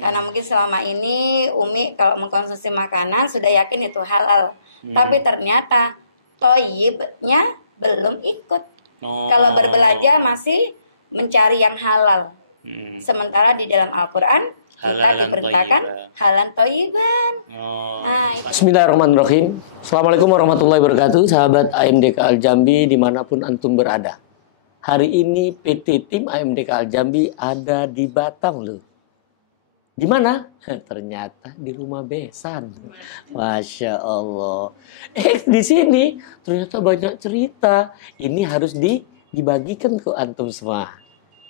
Karena mungkin selama ini Umi kalau mengkonsumsi makanan sudah yakin itu halal. Tapi ternyata toyibnya belum ikut. Kalau berbelanja masih mencari yang halal. Sementara di dalam Al-Quran kita diperintahkan halal toyiban. Bismillahirrahmanirrahim. Assalamualaikum warahmatullahi wabarakatuh. Sahabat AMDK Al-Jambi dimanapun antum berada. Hari ini PT Tim AMDK Al-Jambi ada di Batam loh. Di mana? Ternyata di rumah besan. Masya Allah. Di sini ternyata banyak cerita. Ini harus dibagikan ke antum semua.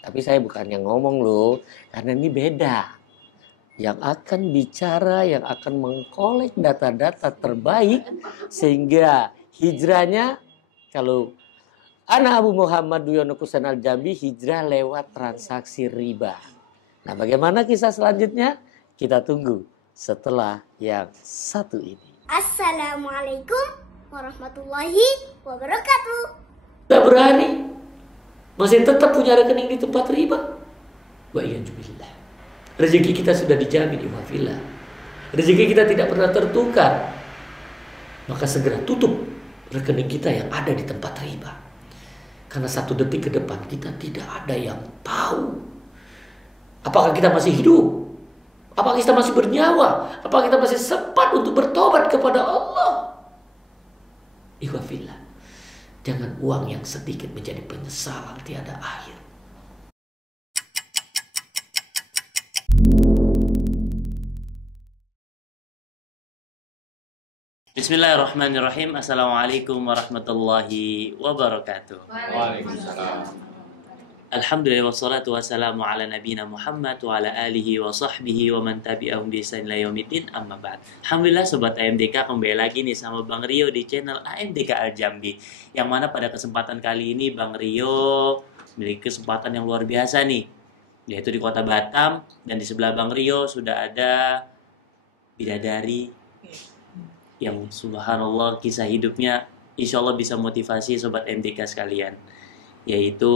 Tapi saya bukan yang ngomong loh, karena ini beda. Yang akan bicara, yang akan mengkolek data-data terbaik, sehingga hijrahnya, kalau Ana Abu Muhammad Duyono Kusen Al-Jambi, hijrah lewat transaksi riba. Nah, bagaimana kisah selanjutnya? Kita tunggu setelah yang satu ini. Assalamualaikum warahmatullahi wabarakatuh. Kita berani masih tetap punya rekening di tempat riba. Wa iyyazubillah. Rezeki kita sudah dijamin iwafillah. Rezeki kita tidak pernah tertukar. Maka segera tutup rekening kita yang ada di tempat riba. Karena satu detik ke depan kita tidak ada yang tahu. Apakah kita masih hidup? Apakah kita masih bernyawa? Apakah kita masih sempat untuk bertobat kepada Allah? Ikhwafillah, jangan uang yang sedikit menjadi penyesalan tiada akhir. Bismillahirrahmanirrahim. Assalamualaikum warahmatullahi wabarakatuh. Waalaikumsalam. Alhamdulillah wassalatu wassalamu ala nabiyina Muhammad wa ala alihi wa sahbihi wa man tabi'ahum bi ihsan ila yaumiddin, amma ba'd. Alhamdulillah sobat AMDK, kembali lagi nih sama Bang Rio di channel AMDK Al-Jambi. Yang mana pada kesempatan kali ini Bang Rio memiliki kesempatan yang luar biasa nih, yaitu di kota Batam, dan di sebelah Bang Rio sudah ada bidadari yang subhanallah kisah hidupnya insya Allah bisa motivasi sobat AMDK sekalian, yaitu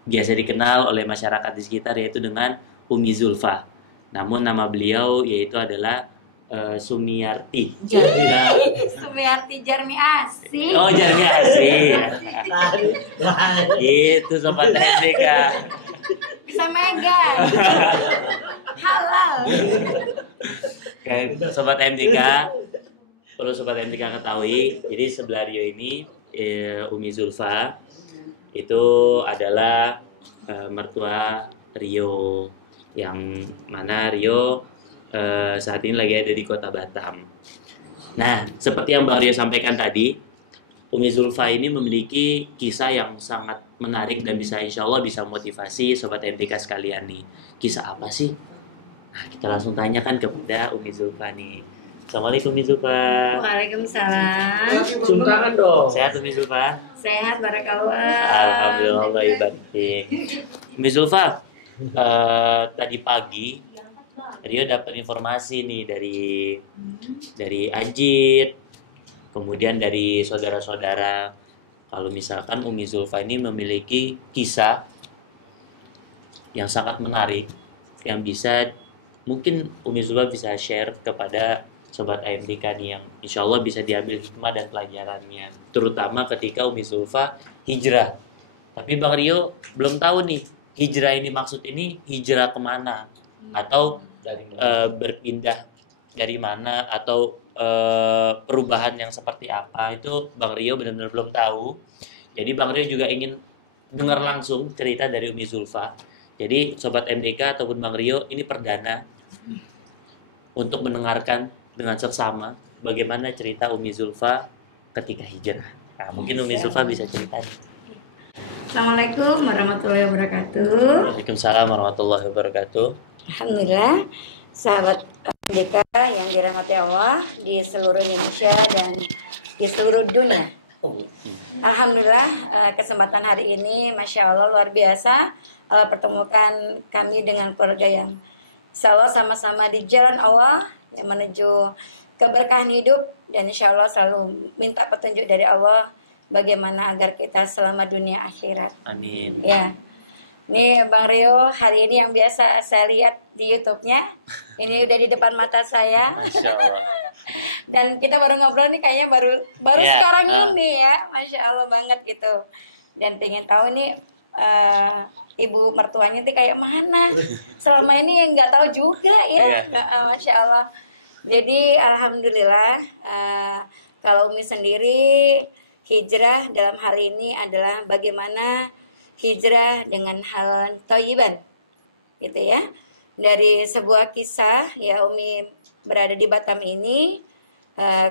biasa dikenal oleh masyarakat di sekitar yaitu dengan Umi Zulfa. Namun nama beliau yaitu adalah Sumiarti. Sumiarti Jarmi Asi. Oh, Jarmi Asi. Itu sobat AMDK. Bisa megang. Halal. Sobat AMDK, perlu sobat AMDK ketahui, jadi sebelah Rio ini Umi Zulfa itu adalah mertua Rio, yang mana Rio saat ini lagi ada di kota Batam. Nah, seperti yang Bang Rio sampaikan tadi, Umi Zulfa ini memiliki kisah yang sangat menarik dan bisa insya Allah bisa motivasi sobat MTK sekalian nih. Kisah apa sih? Nah, kita langsung tanyakan kepada Umi Zulfa nih. Assalamualaikum Umi Zulfa. Waalaikumsalam. Cium tangan dong. Sehat Umi Zulfa? Sehat, barakallah. Alhamdulillah, ibadah. Umi Zulfa, tadi pagi Rio dapat informasi nih dari Ajit, kemudian dari saudara-saudara, kalau misalkan Umi Zulfa ini memiliki kisah yang sangat menarik yang bisa mungkin Umi Zulfa bisa share kepada sobat AMDK nih, yang insya Allah bisa diambil hikmah dan pelajarannya, terutama ketika Umi Zulfa hijrah. Tapi Bang Rio belum tahu nih, hijrah ini maksud ini hijrah kemana, atau berpindah dari mana, atau perubahan yang seperti apa, itu Bang Rio benar-benar belum tahu. Jadi Bang Rio juga ingin dengar langsung cerita dari Umi Zulfa. Jadi sobat MDK ataupun Bang Rio ini perdana untuk mendengarkan dengan seksama bagaimana cerita Umi Zulfa ketika hijrah. Nah, mungkin Umi Zulfa bisa cerita. Assalamualaikum warahmatullahi wabarakatuh. Waalaikumsalam warahmatullahi wabarakatuh. Alhamdulillah, sahabat MDK yang dirahmati Allah di seluruh Indonesia dan di seluruh dunia. Alhamdulillah, kesempatan hari ini Masya Allah luar biasa. Allah pertemukan kami dengan keluarga yang insya Allah sama-sama di jalan Allah yang menuju keberkahan hidup, dan insya Allah selalu minta petunjuk dari Allah bagaimana agar kita selama dunia akhirat. Amin. Ya, Nih Bang Rio, hari ini yang biasa saya lihat di YouTube-nya, ini udah di depan mata saya. Masya Allah. Dan kita baru ngobrol nih kayaknya baru Iya, sekarang ini ya, Masya Allah banget gitu. Dan pengen tahu nih ibu mertuanya tuh kayak mana? Selama ini nggak tahu juga ya, Iya. Masya Allah. Jadi alhamdulillah kalau Umi sendiri hijrah dalam hal ini adalah bagaimana hijrah dengan hal thayyiban, gitu ya. Dari sebuah kisah ya Umi berada di Batam ini,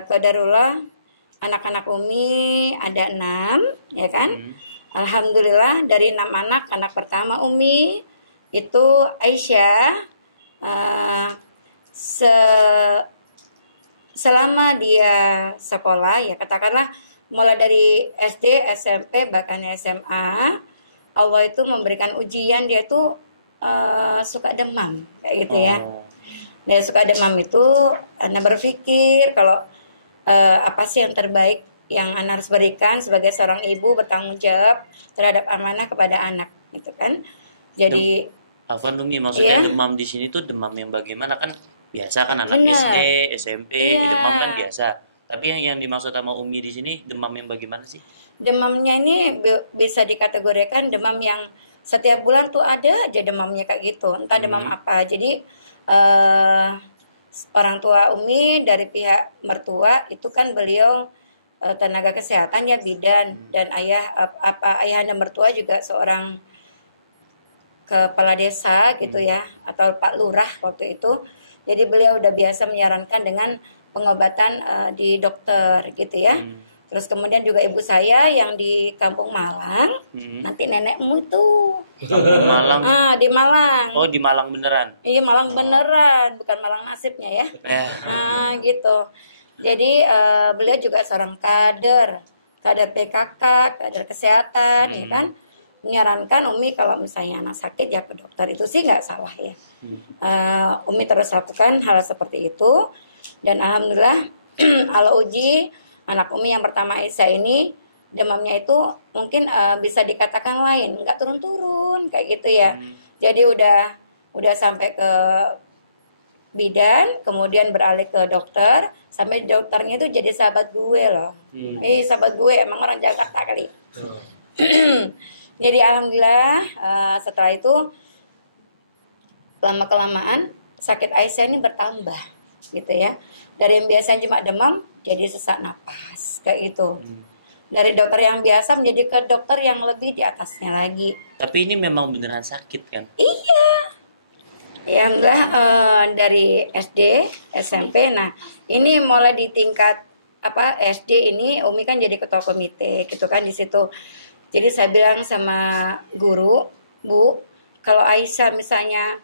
qadarullah anak-anak Umi ada 6, ya kan? Alhamdulillah dari 6 anak pertama Umi itu Aisyah, selama dia sekolah ya katakanlah mulai dari SD, SMP bahkan SMA, Allah itu memberikan ujian dia tuh suka demam kayak gitu ya. Dia suka demam itu Anda berpikir kalau apa sih yang terbaik yang Anda harus berikan sebagai seorang ibu bertanggung jawab terhadap amanah kepada anak gitu kan. Jadi Afwan Umi, maksudnya Iya. demam di sini tuh demam yang bagaimana? Kan biasa kan anak Benar. SD, SMP, Iya. demam kan biasa. Tapi yang dimaksud sama Umi di sini demam yang bagaimana sih? demamnya ini bisa dikategorikan demam yang setiap bulan tuh ada aja demamnya kayak gitu, entah demam apa. Jadi orang tua Umi dari pihak mertua itu kan beliau tenaga kesehatan ya bidan, dan ayahanda mertua juga seorang kepala desa gitu ya, atau Pak Lurah waktu itu. Jadi beliau udah biasa menyarankan dengan pengobatan di dokter gitu ya. Terus kemudian juga ibu saya yang di Kampung Malang, nanti nenekmu itu. Kampung Malang. Di Malang. Oh, di Malang beneran. Iya Malang beneran, bukan Malang nasibnya ya. Eh, Gitu. Jadi beliau juga seorang kader PKK, kader kesehatan, ya kan. Menyarankan Umi kalau misalnya anak sakit ya ke dokter, itu sih nggak salah ya. Umi terus lakukan hal seperti itu, dan alhamdulillah Allah uji anak Umi yang pertama Aisyah ini demamnya itu mungkin bisa dikatakan lain, nggak turun-turun kayak gitu ya. Jadi udah sampai ke bidan, kemudian beralih ke dokter, sampai dokternya itu jadi sahabat gue loh. Sahabat gue emang orang Jakarta kali. Jadi alhamdulillah setelah itu lama-kelamaan sakit Aisyah ini bertambah gitu ya. Dari yang biasanya cuma demam jadi sesak napas kayak gitu. Dari dokter yang biasa menjadi ke dokter yang lebih di atasnya lagi. tapi ini memang beneran sakit kan? Iya. Ya enggak, dari SD, SMP. Nah, ini mulai di tingkat SD ini Umi kan jadi ketua komite gitu kan di situ. Jadi saya bilang sama guru, Bu, kalau Aisyah misalnya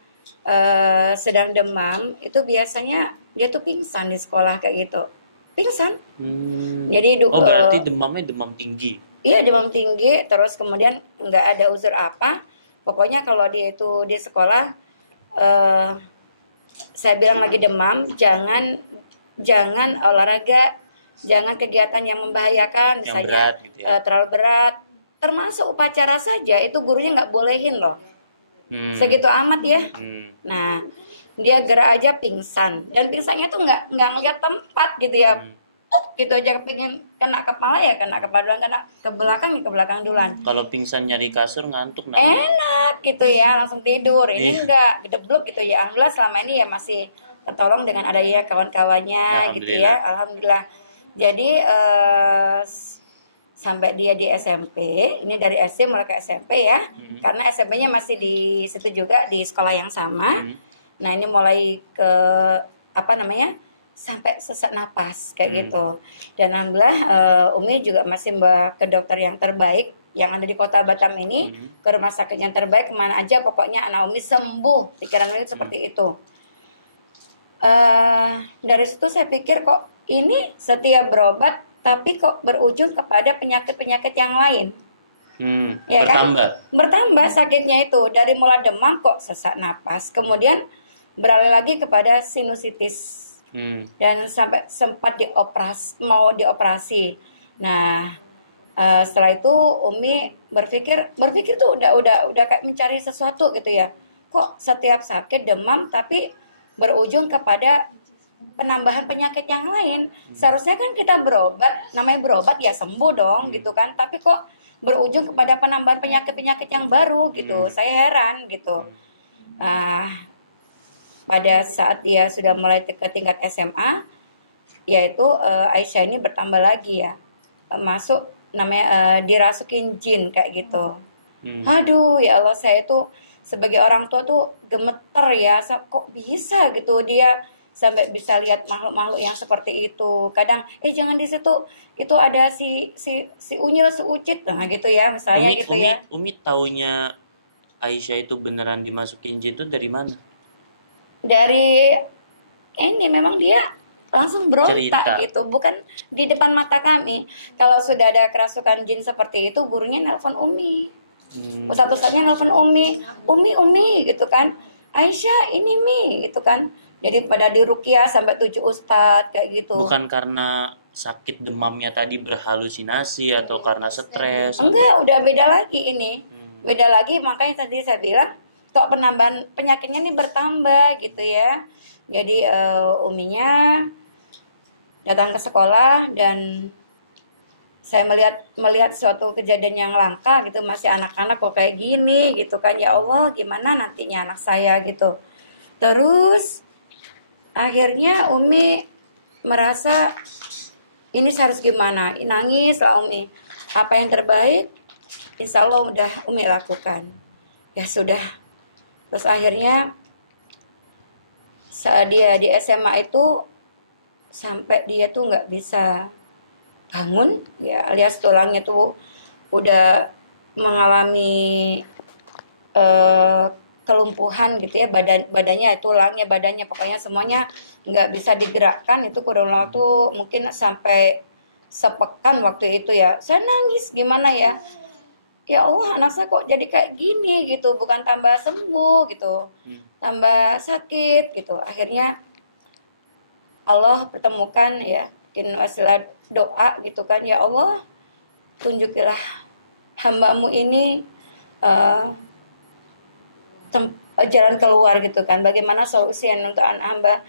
sedang demam, itu biasanya dia tuh pingsan di sekolah kayak gitu. Pingsan. Jadi Oh, berarti demamnya demam tinggi. Iya, demam tinggi, terus kemudian nggak ada unsur apa. Pokoknya kalau dia itu di sekolah, saya bilang lagi demam, jangan olahraga, jangan kegiatan yang membahayakan, Yang misalnya berat gitu ya. terlalu berat. Termasuk upacara saja, itu gurunya nggak bolehin loh. Segitu amat ya. Nah, dia gerak aja pingsan, dan pingsannya tuh nggak ngeliat tempat gitu ya. Gitu aja pengen kena kepala ya kena kepala duluan, kena ke belakang duluan. Kalau pingsan nyari kasur ngantuk nah. Enak gitu ya, langsung tidur. Ini enggak gedeblok gitu ya. Alhamdulillah selama ini ya masih tertolong dengan adanya kawan-kawannya gitu ya. Alhamdulillah. Jadi sampai dia di SMP, ini dari SD mulai ke SMP ya. Karena SMP-nya masih di situ juga di sekolah yang sama. Nah, ini mulai ke sampai sesak napas kayak gitu. Dan alhamdulillah Umi juga masih ke dokter yang terbaik yang ada di kota Batam ini, ke rumah sakit yang terbaik kemana aja, pokoknya anak Umi sembuh. Pikiran Umi seperti itu. Dari situ saya pikir kok ini setiap berobat tapi kok berujung kepada penyakit-penyakit yang lain. Ya Bertambah. Kan? Bertambah sakitnya itu, dari mulai demam kok sesak napas, kemudian beralih lagi kepada sinusitis. Dan sampai sempat mau dioperasi. Nah, Setelah itu Umi berpikir tuh udah kayak mencari sesuatu gitu ya. Kok setiap sakit demam tapi berujung kepada penambahan penyakit yang lain. Seharusnya kan kita berobat, namanya berobat ya sembuh dong gitu kan. Tapi kok berujung kepada penambahan penyakit-penyakit yang baru gitu. Saya heran gitu. Pada saat dia sudah mulai ke tingkat SMA, yaitu Aisyah ini bertambah lagi ya. Masuk namanya dirasukin jin kayak gitu. Aduh ya Allah, saya tuh sebagai orang tua tuh gemeter ya. Kok bisa gitu dia sampai bisa lihat makhluk-makhluk yang seperti itu. Kadang jangan di situ, itu ada si unyil, si ucit nah gitu ya misalnya gitu ya. Umi taunya Aisyah itu beneran dimasukin jin itu dari mana? Dari ini memang dia langsung berontak Cerita. gitu, bukan di depan mata kami. Kalau sudah ada kerasukan jin seperti itu, gurunya nelpon Umi. Satu-satunya nelpon Umi gitu kan. Aisyah ini Mi gitu kan. Jadi pada diruqyah sampai 7 ustadz kayak gitu. Bukan karena sakit demamnya tadi berhalusinasi atau karena stres? Enggak, udah beda lagi ini. Beda lagi, makanya tadi saya bilang kok penambahan penyakitnya ini bertambah gitu ya. Jadi Uminya datang ke sekolah dan saya melihat suatu kejadian yang langka gitu, masih anak-anak kok kayak gini gitu kan. Ya Allah, gimana nantinya anak saya gitu. Terus akhirnya Umi merasa ini harus gimana, nangis lah Umi. Apa yang terbaik insya Allah udah Umi lakukan. Ya sudah. Terus akhirnya saat dia di SMA itu sampai dia tuh nggak bisa bangun ya, alias tulangnya tuh udah mengalami kelumpuhan gitu ya, badannya, tulangnya, badannya, pokoknya semuanya nggak bisa digerakkan. Itu kurun waktu mungkin sampai sepekan waktu itu ya. Saya nangis gimana ya, ya Allah anak saya kok jadi kayak gini gitu, bukan tambah sembuh gitu, tambah sakit gitu. Akhirnya Allah pertemukan ya, mungkin wasilah doa gitu kan, ya Allah tunjukilah hambamu ini jalan keluar gitu kan, bagaimana solusi untuk hamba.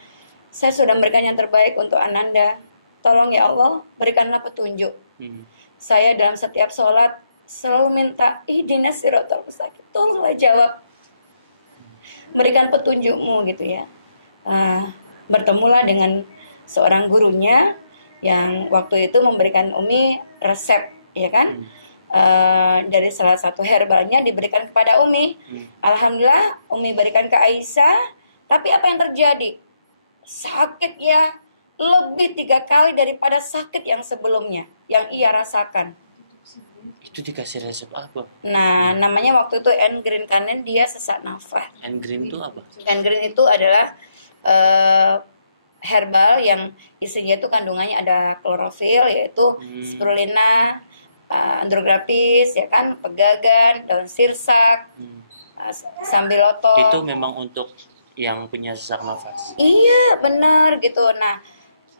Saya sudah memberikan yang terbaik untuk Ananda, tolong ya Allah berikanlah petunjuk. Saya dalam setiap sholat selalu minta ihdinas siratal mustaqim, tolonglah jawab, berikan petunjukmu gitu ya. Bertemulah dengan seorang gurunya yang waktu itu memberikan Umi resep ya kan. Dari salah satu herbalnya diberikan kepada Umi. Alhamdulillah Umi berikan ke Aisyah. Tapi apa yang terjadi? Sakitnya lebih 3 kali daripada sakit yang sebelumnya yang ia rasakan. Itu dikasih resep apa? Nah, namanya waktu itu N-Green karena dia sesak nafas. N-Green itu apa? N-Green itu adalah herbal yang isinya itu kandungannya ada klorofil, yaitu spirulina, andrographis ya kan, pegagan, daun sirsak, sambiloto. Itu memang untuk yang punya sesak nafas. Iya benar gitu. Nah,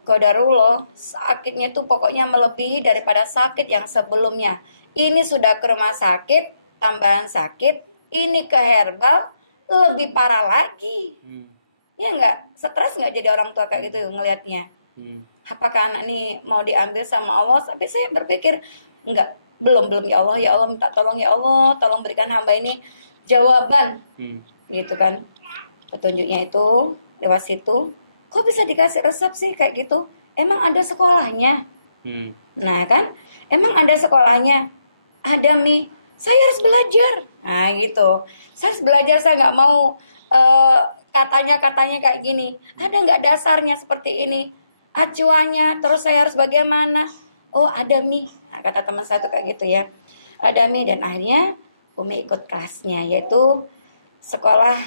qadarullah sakitnya itu pokoknya melebihi daripada sakit yang sebelumnya. Ini sudah ke rumah sakit, tambahan sakit, ini ke herbal, lebih parah lagi. Ya enggak, stres nggak jadi orang tua kayak gitu ngelihatnya. Apakah anak ini mau diambil sama Allah? Tapi saya berpikir enggak, belum ya Allah minta tolong ya Allah, tolong berikan hamba ini jawaban. Gitu kan. Petunjuknya itu lewat situ. Kok bisa dikasih resep sih kayak gitu? Emang ada sekolahnya? Nah kan, emang ada sekolahnya? Ada Mi, saya harus belajar. Nah gitu, saya harus belajar, saya nggak mau katanya kayak gini. Ada nggak dasarnya seperti ini? Acuannya, terus saya harus bagaimana? Oh ada Mi, nah, kata teman saya tuh kayak gitu ya. Ada Mi, dan akhirnya Umi ikut kelasnya, yaitu sekolah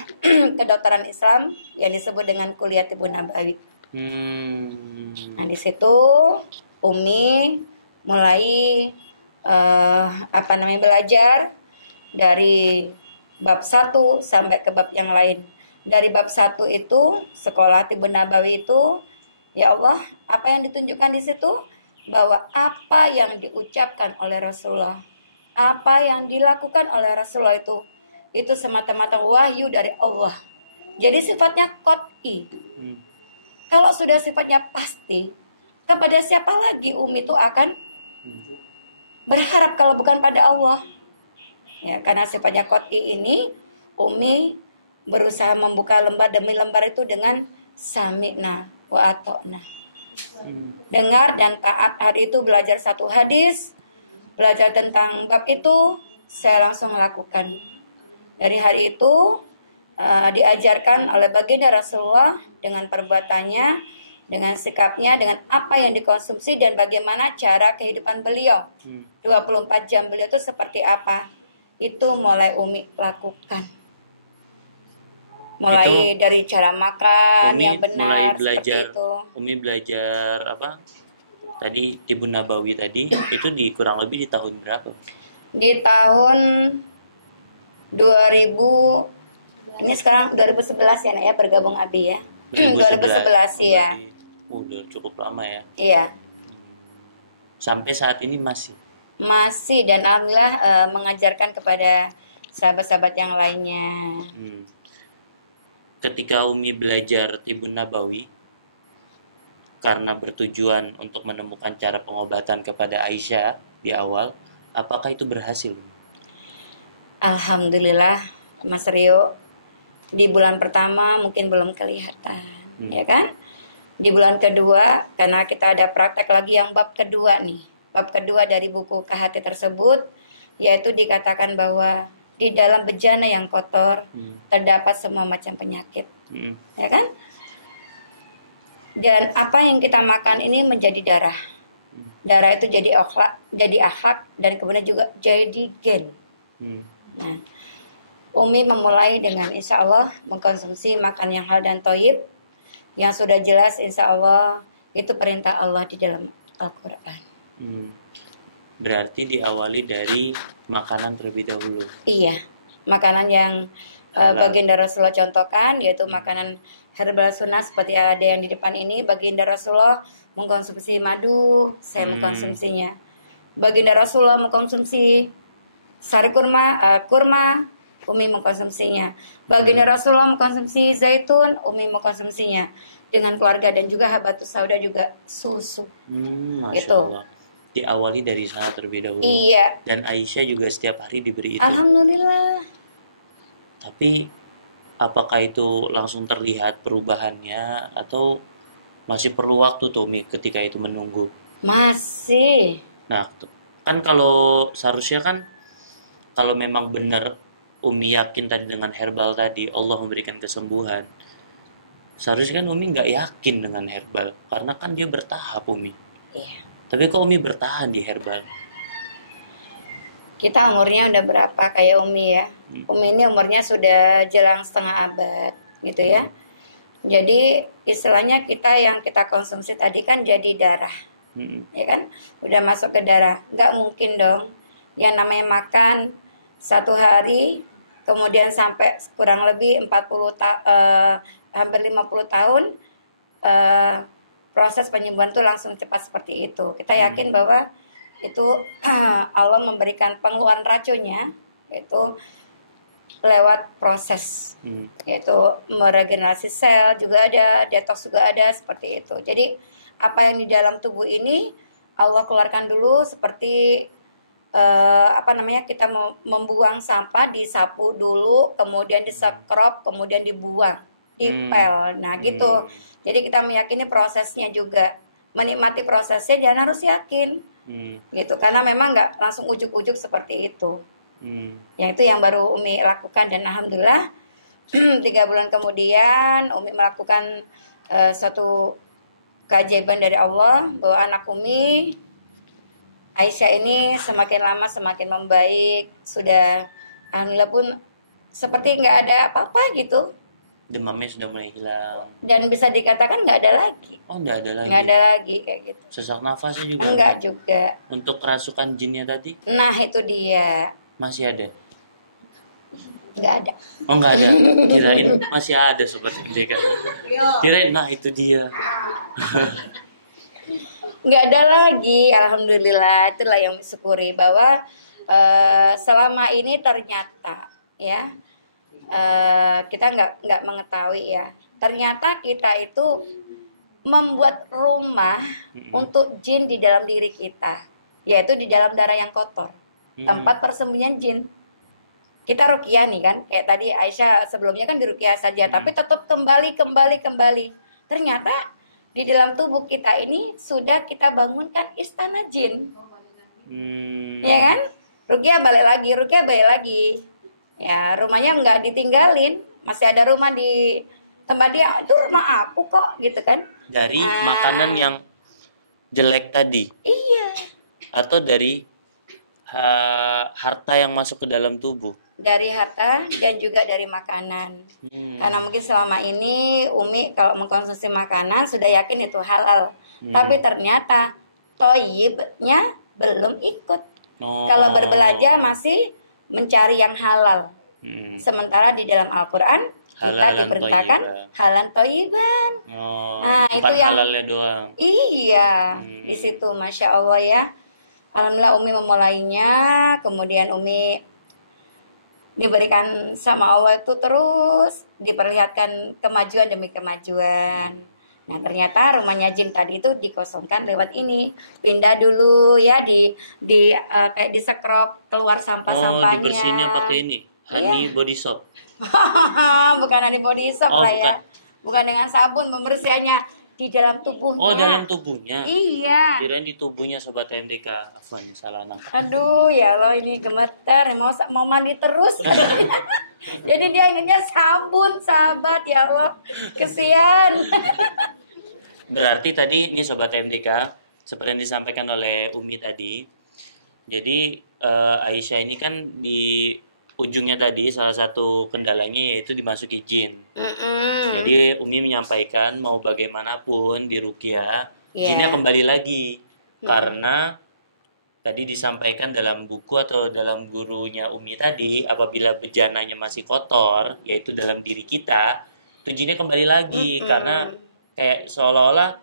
kedokteran Islam yang disebut dengan Kuliah Tibun Nabawi. Nah di situ Umi mulai belajar dari bab 1 sampai ke bab yang lain. Dari bab 1 itu sekolah Tibun Nabawi itu, ya Allah, apa yang ditunjukkan di situ? bahwa apa yang diucapkan oleh Rasulullah, apa yang dilakukan oleh Rasulullah itu semata-mata wahyu dari Allah. Jadi sifatnya qat'i. Kalau sudah sifatnya pasti, kepada siapa lagi Umi itu akan berharap kalau bukan pada Allah? Ya, karena sifatnya qat'i ini, Umi berusaha membuka lembar demi lembar itu dengan sami'na wa ata'na. Dengar dan taat. Hari itu belajar satu hadis, belajar tentang bab itu, saya langsung melakukan. Dari hari itu diajarkan oleh baginda Rasulullah dengan perbuatannya, dengan sikapnya, dengan apa yang dikonsumsi dan bagaimana cara kehidupan beliau. 24 jam beliau itu seperti apa? Itu mulai Umi lakukan. Mulai dari cara makan Umi yang benar, mulai belajar, seperti itu. Umi belajar apa? Tadi Tibbun Nabawi tadi itu di kurang lebih di tahun berapa? Di tahun 2000, ini sekarang 2011 ya Nak ya, bergabung Abi ya. 2011 ya. Udah cukup lama ya. Iya. Sampai saat ini masih. Masih, dan alhamdulillah mengajarkan kepada sahabat-sahabat yang lainnya. Ketika Umi belajar Tibbun Nabawi karena bertujuan untuk menemukan cara pengobatan kepada Aisyah di awal, apakah itu berhasil? Alhamdulillah Mas Rio, di bulan pertama mungkin belum kelihatan, ya kan? Di bulan kedua, karena kita ada praktek lagi yang bab kedua nih. Bab kedua dari buku KHT tersebut, yaitu dikatakan bahwa di dalam bejana yang kotor terdapat semua macam penyakit, ya kan? Dan apa yang kita makan ini menjadi darah. Darah itu jadi akhlak, dan kemudian juga jadi gen. Nah, Umi memulai dengan insya Allah mengkonsumsi makan yang halal dan thayyib, yang sudah jelas insya Allah itu perintah Allah di dalam Al-Quran. Berarti diawali dari makanan terlebih dahulu. Iya, makanan yang baginda Rasulullah contohkan, yaitu makanan herbal sunnah seperti ada yang di depan ini. Baginda Rasulullah mengkonsumsi madu, saya mengkonsumsinya. Baginda Rasulullah mengkonsumsi sari kurma, Umi mengkonsumsinya. Baginda Rasulullah mengkonsumsi zaitun, Umi mengkonsumsinya. Dengan keluarga dan juga habatus sauda juga susu. Masya Gitu. Allah. Diawali dari sana terlebih dahulu. Iya. Dan Aisyah juga setiap hari diberi itu. Alhamdulillah. Tapi apakah itu langsung terlihat perubahannya atau masih perlu waktu tuh Umi ketika itu menunggu? Masih. Nah, kan kalau seharusnya kan kalau memang benar Umi yakin tadi dengan herbal tadi Allah memberikan kesembuhan, seharusnya kan Umi nggak yakin dengan herbal karena kan dia bertahap Umi. Iya. Tapi kok Umi bertahan di herbal? Kita umurnya udah berapa kayak Umi ya? Umi ini umurnya sudah jelang setengah abad gitu ya. Jadi istilahnya yang kita konsumsi tadi kan jadi darah, ya kan? Udah masuk ke darah. Nggak mungkin dong yang namanya makan satu hari kemudian sampai kurang lebih hampir 50 tahun proses penyembuhan itu langsung cepat seperti itu. Kita yakin bahwa itu Allah memberikan pengeluaran racunnya itu lewat proses, yaitu meregenerasi sel juga ada, detox juga ada, seperti itu. Jadi apa yang di dalam tubuh ini Allah keluarkan dulu seperti kita membuang sampah, disapu dulu, kemudian disekrop, kemudian dibuang, dipel. Nah gitu. Jadi kita meyakini prosesnya juga, menikmati prosesnya, jangan harus yakin, gitu. Karena memang nggak langsung ujuk-ujuk seperti itu. Yang itu yang baru Umi lakukan, dan alhamdulillah 3 bulan kemudian Umi melakukan suatu keajaiban dari Allah bahwa anak Umi Aisyah ini semakin lama semakin membaik, sudah alhamdulillah pun seperti nggak ada apa-apa gitu. Demamnya sudah mulai hilang. Dan bisa dikatakan nggak ada lagi. Oh, nggak ada lagi. Nggak ada lagi kayak gitu. Sesak nafasnya juga? Enggak juga. Untuk kerasukan jinnya tadi? Nah itu dia. Masih ada? Nggak ada. Oh, nggak ada. Kirain masih ada sobat MDK. Kirain nah itu dia. nggak ada lagi. Alhamdulillah, itulah yang syukuri bahwa selama ini ternyata ya kita nggak mengetahui ya. Ternyata kita itu membuat rumah untuk jin di dalam diri kita, yaitu di dalam darah yang kotor, tempat persembunyian jin. Kita ruqyah nih kan, kayak tadi Aisyah sebelumnya kan diruqyah saja, tapi tetap kembali. Ternyata di dalam tubuh kita ini sudah kita bangunkan istana jin, ya kan? Ruqyah balik lagi, ya rumahnya nggak ditinggalin, masih ada rumah di tempat dia, itu rumah aku kok, gitu kan? Dari makanan yang jelek tadi, Iya, atau dari harta yang masuk ke dalam tubuh. dari harta dan juga dari makanan. Karena mungkin selama ini Umi kalau mengkonsumsi makanan sudah yakin itu halal, tapi ternyata toyibnya belum ikut. Kalau berbelanja masih mencari yang halal. Sementara di dalam Al-Quran kita Halalan diperintahkan thayyiban. halal toyiban. Nah, itu Bukan yang halalnya doang. iya, di situ Masya Allah ya. Alhamdulillah Umi memulainya, kemudian Umi diberikan sama Allah itu terus diperlihatkan kemajuan demi kemajuan. Nah ternyata rumahnya jin tadi itu dikosongkan lewat ini, pindah dulu ya kayak disekrop keluar sampah-sampahnya. Dibersihinnya pakai ini, honey body soap. Bukan honey body soap lah ya, bukan dengan sabun, membersihkannya di dalam tubuhnya. Oh, dalam tubuhnya. Iya. Kirain di tubuhnya sobat MDK. Afwan, salah nangkap. Aduh, ya Allah ini gemeter, mau mandi terus. Jadi dia ingatnya sabun, sahabat, ya Allah. Kesian. Berarti tadi ini sobat MDK, seperti yang disampaikan oleh Umi tadi. Jadi Aisyah ini kan di ujungnya tadi salah satu kendalanya yaitu dimasuki jin. Jadi Umi menyampaikan mau bagaimanapun di ruqyah, jinnya kembali lagi. Karena tadi disampaikan dalam buku atau dalam gurunya Umi tadi, apabila bejananya masih kotor, yaitu dalam diri kita, itu jinnya kembali lagi. Karena kayak seolah-olah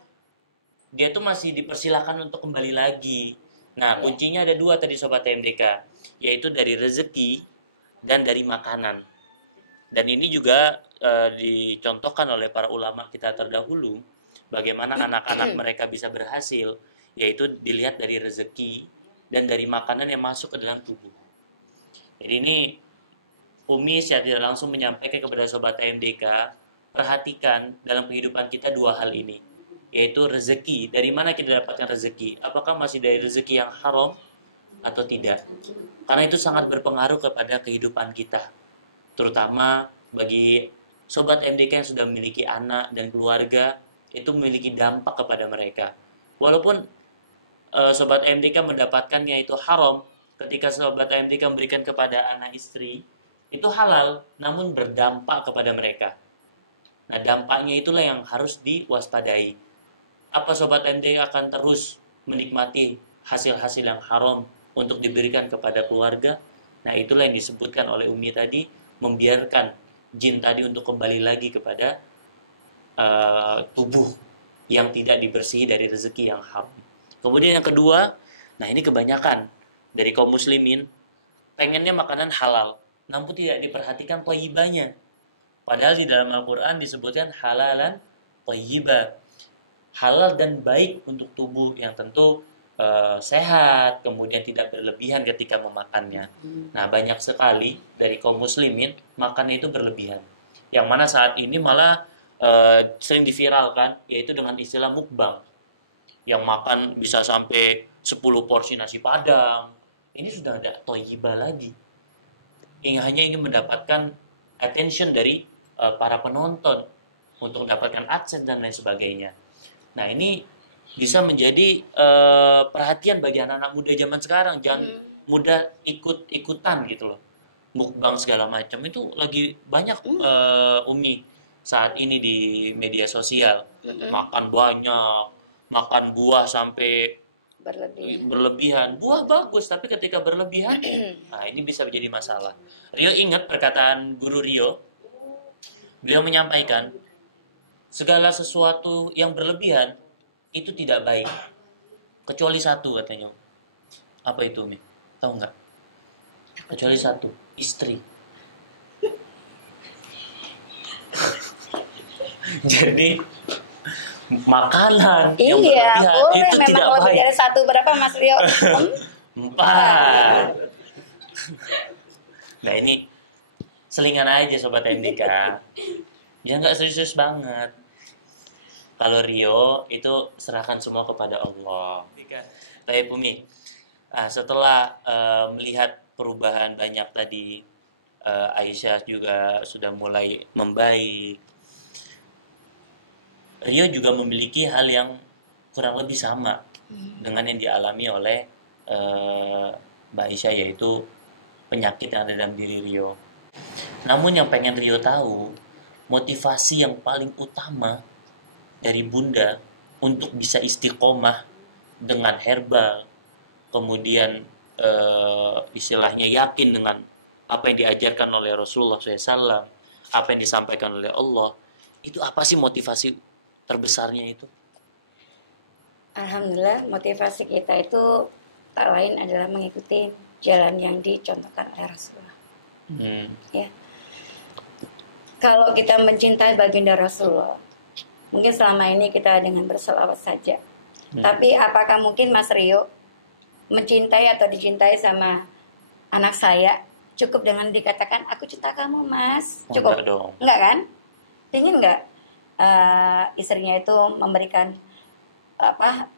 dia tuh masih dipersilahkan untuk kembali lagi. Nah, kuncinya ada dua tadi sobat MDK, yaitu dari rezeki dan dari makanan. Dan ini juga dicontohkan oleh para ulama kita terdahulu, bagaimana anak-anak mereka bisa berhasil, yaitu dilihat dari rezeki dan dari makanan yang masuk ke dalam tubuh. Jadi ini Umi secara tidak langsung menyampaikan kepada sobat MDK, perhatikan dalam kehidupan kita dua hal ini, yaitu rezeki. Dari mana kita dapatkan rezeki? Apakah masih dari rezeki yang haram atau tidak? Karena itu sangat berpengaruh kepada kehidupan kita, terutama bagi sobat MDK yang sudah memiliki anak dan keluarga, itu memiliki dampak kepada mereka. Walaupun sobat MDK mendapatkannya itu haram, ketika sobat MDK memberikan kepada anak istri, itu halal, namun berdampak kepada mereka. Nah, dampaknya itulah yang harus diwaspadai. Apa sobat MDK akan terus menikmati hasil-hasil yang haram untuk diberikan kepada keluarga? Nah, itulah yang disebutkan oleh Umi tadi, membiarkan jin tadi untuk kembali lagi kepada tubuh yang tidak dibersihi dari rezeki yang haram. Kemudian yang kedua, nah ini kebanyakan dari kaum muslimin pengennya makanan halal, namun tidak diperhatikan thayyibanya. Padahal di dalam Al-Quran disebutkan halalan thayyibah, halal dan baik untuk tubuh, yang tentu sehat, kemudian tidak berlebihan ketika memakannya. Nah, banyak sekali dari kaum muslimin makannya itu berlebihan, yang mana saat ini malah sering diviralkan, yaitu dengan istilah mukbang, yang makan bisa sampai 10 porsi nasi padang. Ini sudah ada thayyibah lagi, yang hanya ingin mendapatkan attention dari para penonton untuk mendapatkan adsense dan lain sebagainya. Nah, ini bisa menjadi perhatian bagi anak-anak muda zaman sekarang. Jangan mudah ikut-ikutan gitu loh, mukbang segala macam itu lagi banyak Umi saat ini di media sosial. Makan banyak, makan buah sampai berlebihan. Buah bagus, tapi ketika berlebihan nah ini bisa menjadi masalah. Rio ingat perkataan guru Rio, beliau menyampaikan segala sesuatu yang berlebihan itu tidak baik. Kecuali satu katanya. Apa itu, Mi? Tahu nggak? Kecuali satu, istri. Jadi makanan yang Iya, berlebihan boleh itu memang tidak lebih baik. dari satu berapa Mas Rio? 4. Nah ini selingan aja Sobat MDK. Ya nggak serius banget. Kalau Rio itu serahkan semua kepada Allah. Tapi Bumi, setelah melihat perubahan banyak tadi, Aisyah juga sudah mulai membaik. Rio juga memiliki hal yang kurang lebih sama dengan yang dialami oleh Mbak Aisyah, yaitu penyakit yang ada dalam diri Rio. Namun yang pengen Rio tahu, motivasi yang paling utama dari Bunda untuk bisa istiqomah dengan herbal, kemudian istilahnya yakin dengan apa yang diajarkan oleh Rasulullah SAW, apa yang disampaikan oleh Allah, itu apa sih motivasi terbesarnya itu? Alhamdulillah, motivasi kita itu tak lain adalah mengikuti jalan yang dicontohkan oleh Rasulullah. Ya. Kalau kita mencintai baginda Rasulullah, mungkin selama ini kita dengan berselawat saja. Tapi apakah mungkin Mas Rio mencintai atau dicintai sama anak saya cukup dengan dikatakan aku cinta kamu Mas? Cukup? Enggak dong. Enggak kan? Ingin enggak istrinya itu memberikan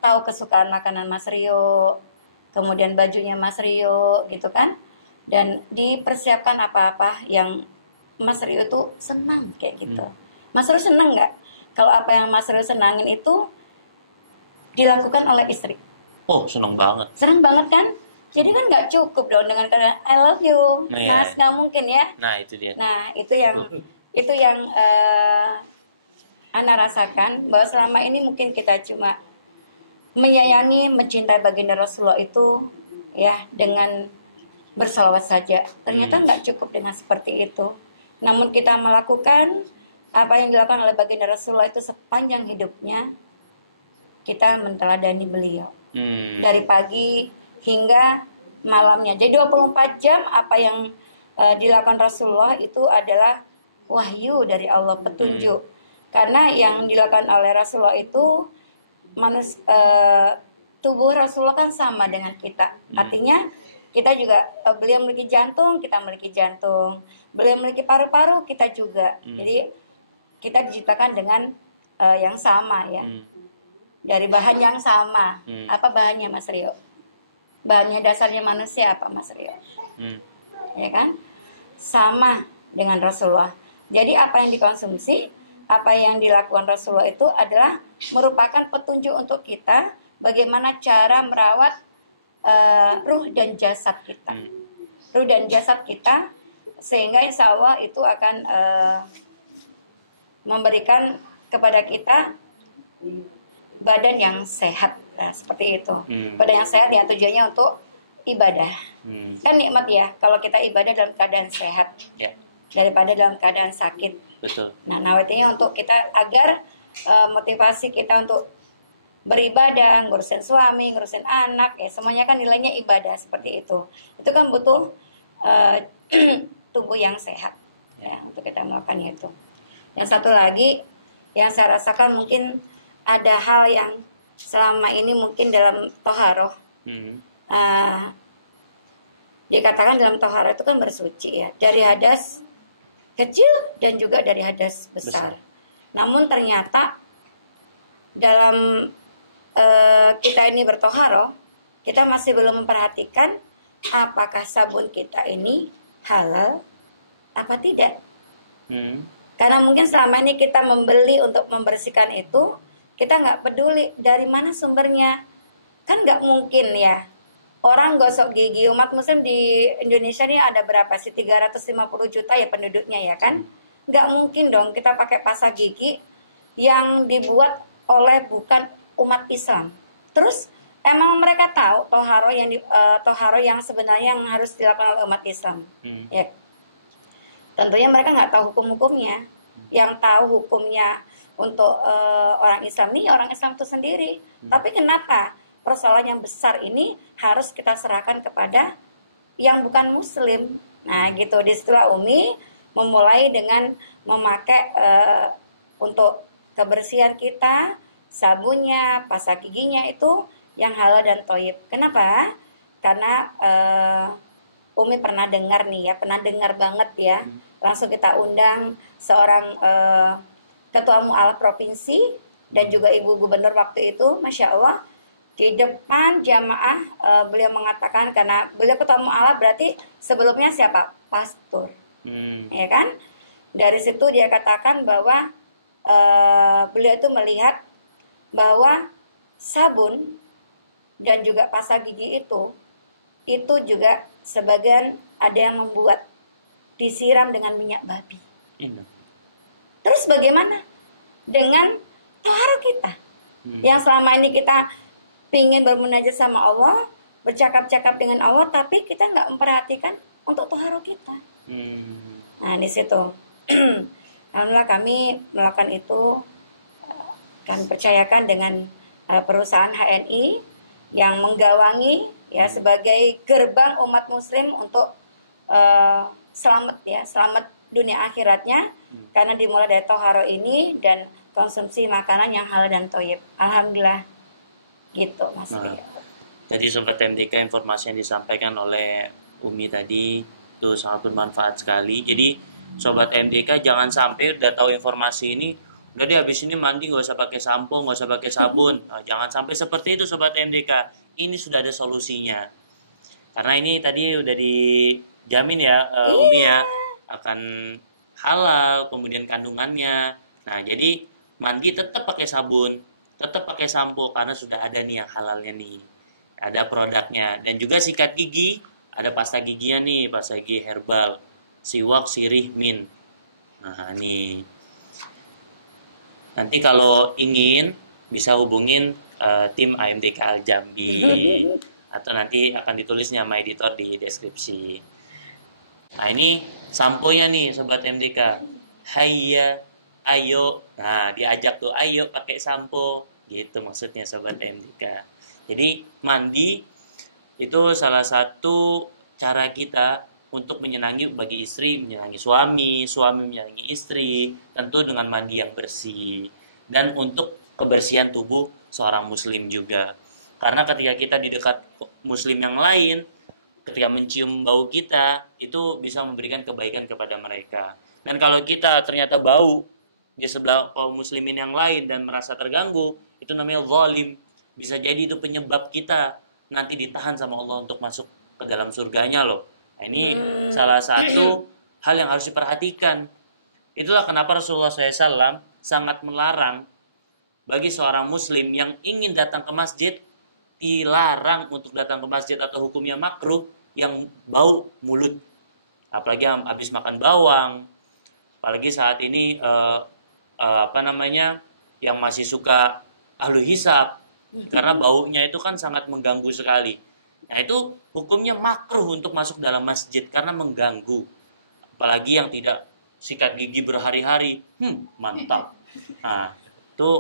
tahu kesukaan makanan Mas Rio, kemudian bajunya Mas Rio gitu kan, dan dipersiapkan apa-apa yang Mas Rio tuh senang kayak gitu. Mas Rio senang nggak kalau apa yang Mas Rio senangin itu dilakukan oleh istri? Oh, senang banget. Senang banget kan? Jadi kan nggak cukup dong dengan kata I love you, Mas, nggak mungkin ya. Nah itu dia. Nah itu yang Ana rasakan bahwa selama ini mungkin kita cuma menyayangi, mencintai baginda Rasulullah itu ya dengan berselawat saja. Ternyata nggak cukup dengan seperti itu. Namun kita melakukan apa yang dilakukan oleh baginda Rasulullah itu sepanjang hidupnya, kita menteladani beliau. Dari pagi hingga malamnya. Jadi 24 jam apa yang dilakukan Rasulullah itu adalah wahyu dari Allah, petunjuk. Karena yang dilakukan oleh Rasulullah itu tubuh Rasulullah kan sama dengan kita. Artinya kita juga beliau memiliki jantung, kita memiliki jantung. Beliau memiliki paru-paru, kita juga. Jadi kita diciptakan dengan yang sama ya. Dari bahan yang sama. Apa bahannya Mas Rio? Bahannya dasarnya manusia apa Mas Rio? Ya kan? Sama dengan Rasulullah. Jadi apa yang dikonsumsi, apa yang dilakukan Rasulullah itu adalah merupakan petunjuk untuk kita bagaimana cara merawat ruh dan jasad kita. Ruh dan jasad kita, sehingga insya Allah itu akan memberikan kepada kita badan yang sehat. Nah, seperti itu. Badan yang sehat yang tujuannya untuk ibadah. Kan nikmat ya kalau kita ibadah dalam keadaan sehat. Daripada dalam keadaan sakit. Betul. Nah, nawainya untuk kita agar motivasi kita untuk beribadah, ngurusin suami, ngurusin anak, ya semuanya kan nilainya ibadah seperti itu. Itu kan butuh tubuh yang sehat ya untuk kita melakukan itu. Yang satu lagi yang saya rasakan mungkin ada hal yang selama ini mungkin dalam toharoh dikatakan dalam toharoh itu kan bersuci ya dari hadas kecil dan juga dari hadas besar. Namun ternyata dalam kita ini bertoharoh, kita masih belum memperhatikan apakah sabun kita ini halal apa tidak. Karena mungkin selama ini kita membeli untuk membersihkan itu, kita nggak peduli dari mana sumbernya. Kan nggak mungkin ya orang gosok gigi. Umat muslim di Indonesia ini ada berapa sih? 350 juta ya penduduknya ya kan? Nggak mungkin dong kita pakai pasta gigi yang dibuat oleh bukan umat Islam. Terus emang mereka tahu toharo yang sebenarnya yang harus dilakukan oleh umat Islam. Ya. Tentunya mereka nggak tahu hukum-hukumnya. Yang tahu hukumnya untuk orang Islam ini orang Islam itu sendiri. Tapi kenapa persoalan yang besar ini harus kita serahkan kepada yang bukan muslim. Nah gitu, disitulah Umi memulai dengan memakai untuk kebersihan kita, sabunnya, pasta giginya itu yang halal dan thayyib. Kenapa? Karena Umi pernah dengar nih ya, pernah dengar banget ya. Langsung kita undang seorang ketua mualaf provinsi dan juga ibu gubernur waktu itu, masya Allah, di depan jamaah beliau mengatakan, karena beliau ketua mualaf berarti sebelumnya siapa? Pastor, ya kan? Dari situ dia katakan bahwa beliau itu melihat bahwa sabun dan juga pasta gigi itu juga sebagian ada yang membuat disiram dengan minyak babi. Terus bagaimana dengan taharah kita? Yang selama ini kita pingin bermunajat sama Allah, bercakap-cakap dengan Allah, tapi kita nggak memperhatikan untuk taharah kita. Nah di situ, alhamdulillah kami melakukan itu, kami percayakan dengan perusahaan HNI yang menggawangi ya sebagai gerbang umat muslim untuk selamat ya, selamat dunia akhiratnya, karena dimulai dari toharo ini dan konsumsi makanan yang halal dan thayyib. Alhamdulillah gitu Mas. Nah, tadi Sobat MDK, informasi yang disampaikan oleh Umi tadi itu sangat bermanfaat sekali. Jadi Sobat MDK jangan sampai udah tahu informasi ini, udah deh habis ini mandi nggak usah pakai sampo, nggak usah pakai sabun. Nah, jangan sampai seperti itu Sobat MDK. Ini sudah ada solusinya. Karena ini tadi udah dijamin ya Umi ya, akan halal, kemudian kandungannya. Nah, jadi mandi tetap pakai sabun, tetap pakai sampo karena sudah ada nih yang halalnya nih. Ada produknya. Dan juga sikat gigi, ada pasta giginya nih, pasta gigi herbal, siwak, sirih, mint. Nah, nih. Nanti kalau ingin bisa hubungin tim AMDK Al Jambi atau nanti akan ditulisnya sama editor di deskripsi. Nah, ini sampo-nya nih Sobat MDK. Hayya, ayo. Nah, diajak tuh, ayo pakai sampo. Gitu maksudnya Sobat MDK. Jadi mandi itu salah satu cara kita untuk menyenangi bagi istri, menyenangi suami, suami menyenangi istri, tentu dengan mandi yang bersih. Dan untuk kebersihan tubuh seorang muslim juga. Karena ketika kita di dekat muslim yang lain, ketika mencium bau kita, itu bisa memberikan kebaikan kepada mereka. Dan kalau kita ternyata bau di sebelah kaum muslimin yang lain dan merasa terganggu, itu namanya zalim. Bisa jadi itu penyebab kita nanti ditahan sama Allah untuk masuk ke dalam surganya loh. Nah, ini salah satu hal yang harus diperhatikan. Itulah kenapa Rasulullah SAW sangat melarang bagi seorang muslim yang ingin datang ke masjid, dilarang untuk datang ke masjid atau hukumnya makruh yang bau mulut. Apalagi habis makan bawang. Apalagi saat ini yang masih suka ahlu hisab, karena baunya itu kan sangat mengganggu sekali. Nah, itu hukumnya makruh untuk masuk dalam masjid karena mengganggu. Apalagi yang tidak sikat gigi berhari-hari. Mantap. Nah, itu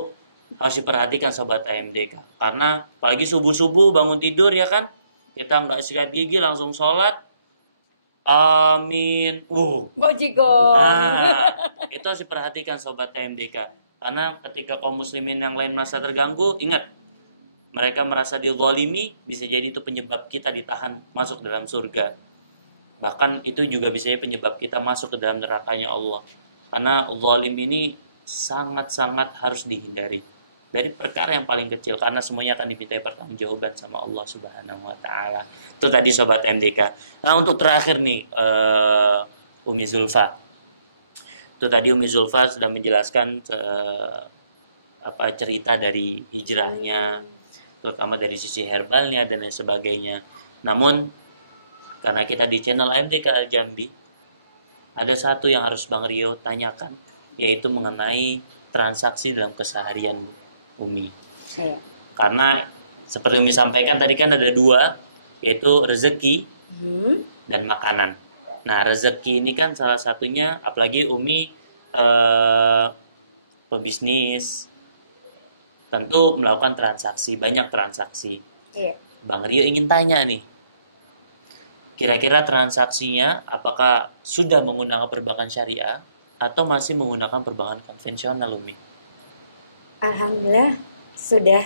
harus diperhatikan Sobat AMDK. Karena apalagi subuh-subuh bangun tidur ya kan, kita nggak sikat gigi langsung sholat. Amin. Nah, itu harus diperhatikan Sobat AMDK. Karena ketika kaum muslimin yang lain merasa terganggu, ingat, mereka merasa dizalimi, bisa jadi itu penyebab kita ditahan masuk dalam surga. Bahkan itu juga bisa jadi penyebab kita masuk ke dalam nerakanya Allah. Karena zalim ini sangat-sangat harus dihindari. Dari perkara yang paling kecil, karena semuanya akan dimintai pertanggungjawaban sama Allah Subhanahu wa taala. Itu tadi Sobat MDK. Nah, untuk terakhir nih Umi Zulfa. Itu tadi Umi Zulfa sudah menjelaskan cerita dari hijrahnya, terutama dari sisi herbalnya dan lain sebagainya. Namun karena kita di channel AMDK Al Jambi, ada satu yang harus Bang Rio tanyakan, yaitu mengenai transaksi dalam keseharian Umi. Karena seperti Umi sampaikan tadi kan ada dua, yaitu rezeki dan makanan. Nah, rezeki ini kan salah satunya, apalagi Umi pebisnis, tentu melakukan transaksi, banyak transaksi. Iya. Bang Rio ingin tanya nih, kira-kira transaksinya apakah sudah menggunakan perbankan syariah atau masih menggunakan perbankan konvensional, Umi? Alhamdulillah sudah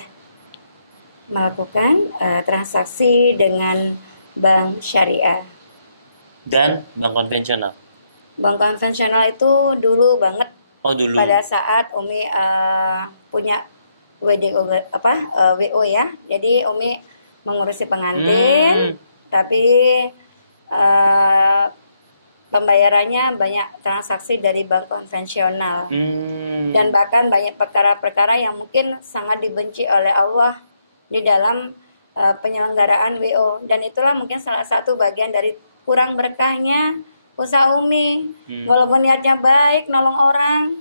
melakukan transaksi dengan bank syariah. Dan bank konvensional? Bank konvensional itu dulu banget. Oh, dulu. Pada saat Umi punya WO ya. Jadi Umi mengurusi pengantin, tapi pembayarannya banyak transaksi dari bank konvensional. Dan bahkan banyak perkara-perkara yang mungkin sangat dibenci oleh Allah di dalam penyelenggaraan WO. Dan itulah mungkin salah satu bagian dari kurang berkahnya usaha Umi. Walaupun niatnya baik nolong orang,